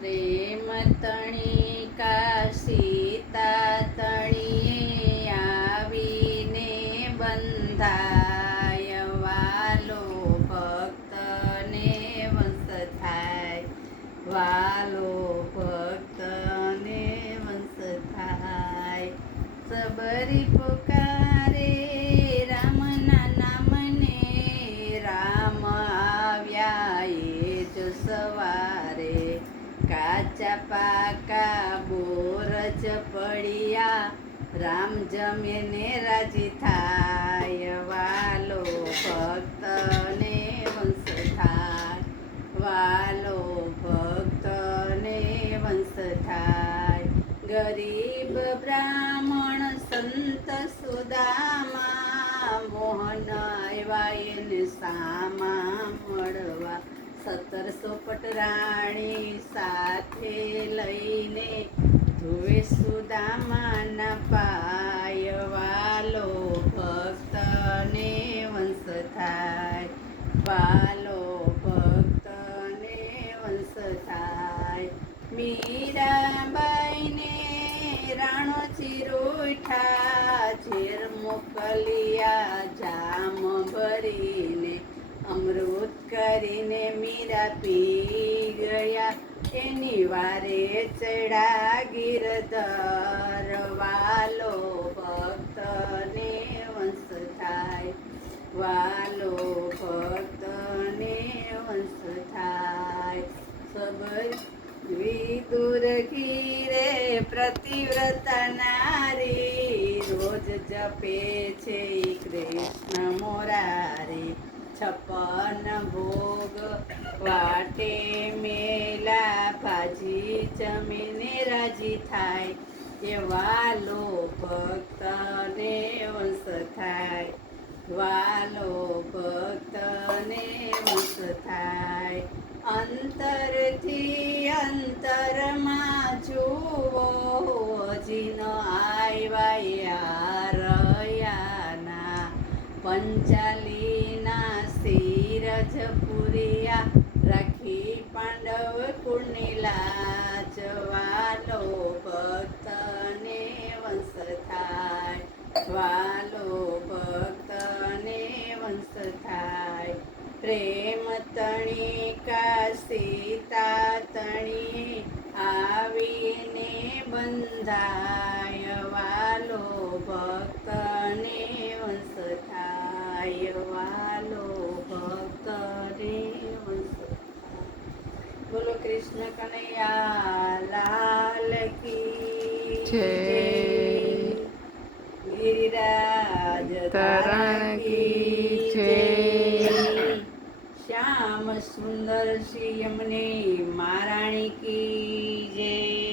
પ્રેમ તણિકા સીતા તણીએ આવીને બંધાય, વાલો ભક્તને વંશ થાય, વાલો ભક્તને વંશ થાય. સબરી પુકારે રામના નામને, રામ આવ્યા એ જ સવારે. કાચા પાકા બોર જ પડ્યા, રામ જમીને રાજી થાય, વાલો ભક્તને વંશ થાય, વાલો ભક્તને વંશ થાય. ગરીબ બ્રાહ્મણ સંત સુદામા, મોહન આવ્યા એને સામા મળવા. 1700 પટરાણી સાથે લઈને, ધોવે સુદામાના પાય, વાલો ભક્તને વંશ થાય, વાલો ભક્તને વંશ થાય. મીરાબાઈને રાણો ચીરોઠા, ઝેર મોકલિયા જામ ભરીને, અમૃત કરીને મીરા પી ગયા, એની વારે ચડા ગિરધર, વાલો ભક્તને વંશ થાય, વાલો ભક્તને વંશ થાય. સબ વિદુર ગીરે પ્રતિવ્રતા નારી, રોજ જપે છે કૃષ્ણ મોરારી. 56 ભોગ વાટે મેલા, ભાજી જમીને રાજી થાય, એ વાલો ભક્તને વંશ થાય, વાલો ભક્તને વંશ થાય. અંતરથી અંતરમાં જુઓ, હજી ન આવ્યા રયાના, પંચાલીના શિરજ પુરિયા, રાખી પાંડવ કુળની લાજ, વાલો ભક્તને વંશ થાય, વાલો ભક્તને વંશ થાય. પ્રેમ તણિકા સીતા તણીએ આવીને બંધાય, વાલો ભક્તને વંશ થાય, વાલો ભક્તને વંશ થાય. બોલો કૃષ્ણ કનૈયા લાલ કી જય, ગિરિરાજ તરણ કી જય. શ્યામ સુંદર શ્રી યમને મહારાણી કી જય.